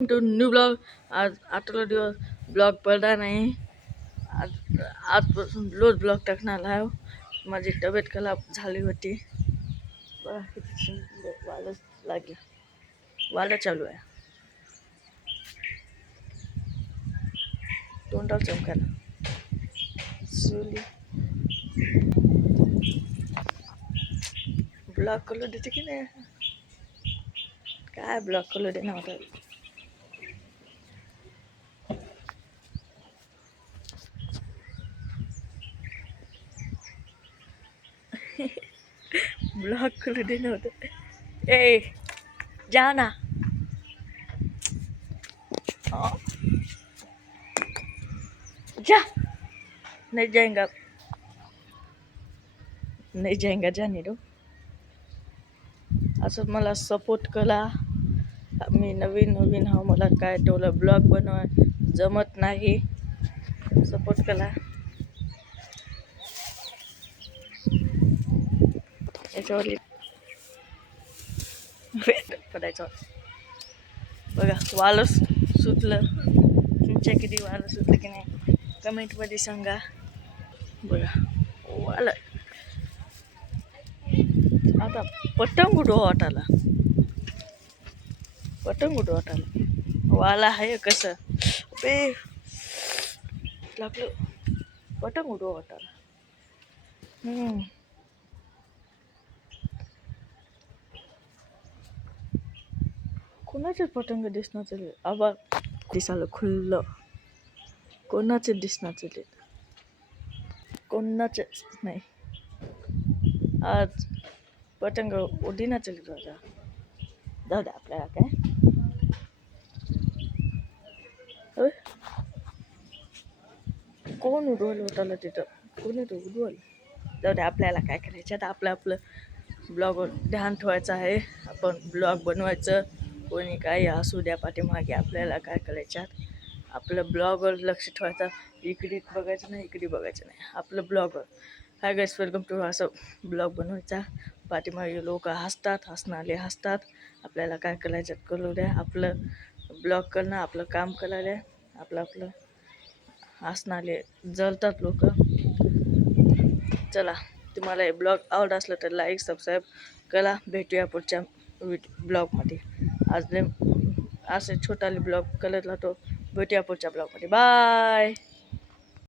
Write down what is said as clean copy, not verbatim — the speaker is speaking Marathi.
To new blog. आज आठवला दिवस ब्लॉग पडला नाही. आजपासून रोज ब्लॉग टाकणार आहे. माझी तब्येत खराब झाली होती. बघा किती सुंदर वालच लागली. वाला चालू आहे तोंडाला चमकायला. सुली ब्लॉग कलर देते की नाही. काय ब्लॉग कलर दे नव्हता. ब्लॉग कलर दे नव्हतं. ए जा ना. जा. नहीं जाएगा. नहीं जाएगा जाने दो. असं मला सपोर्ट करा. मी नवीन नवीन हा. मला काय तेवढं ब्लॉग बनवा जमत नाही. सपोर्ट करा. याच्यावर पडायचं बघा. वाल सुटलं. तुमच्या किती वाल सुटलं की नाही कमेंटमध्ये सांगा. बघा वाल आता पतंग उडवा वाटाला. पतंग उडवा वाटाला. वाला आहे कसं बे लागलं. पतंग उडवा वाटाला. कोणाचे पतंग दिसणार चालले. आबा दिसायला खुल्लं. कोणाचे दिसणार चालले. कोणाचे नाही. आज पतंग उडीना चालली दादा. जाऊ द्या आपल्याला काय. कोण उडवलं होताला तिथं. कोणी तो उडवलं. जाऊ द्या आपल्याला काय करायचं. आता आपलं ब्लॉगवर ध्यान ठेवायचं आहे. आपण ब्लॉग बनवायचं. कोणी काही असू द्या पाठीमागे. आपल्याला काय करायच्यात. आपलं ब्लॉगवर लक्ष ठेवायचं. इकडे बघायचं नाही इकडे बघायचं नाही. आपलं ब्लॉगवर. Hi guys welcome to. असं ब्लॉग बनवायचा. पाठीमागे लोक हसतात. हसणारे हसतात. आपल्याला काय करायचं करू द्या. आपलं ब्लॉग करणं आपलं काम करायला. आपलं हसणारे जळतात लोक. चला तुम्हाला हे ब्लॉग आवडत असलं तर लाईक सबस्क्राईब करा. भेटूया पुढच्या ब्लॉगमध्ये. आज असे छोटाले ब्लॉग करत राहतो. भेटूया पुढच्या ब्लॉगमध्ये. बाय.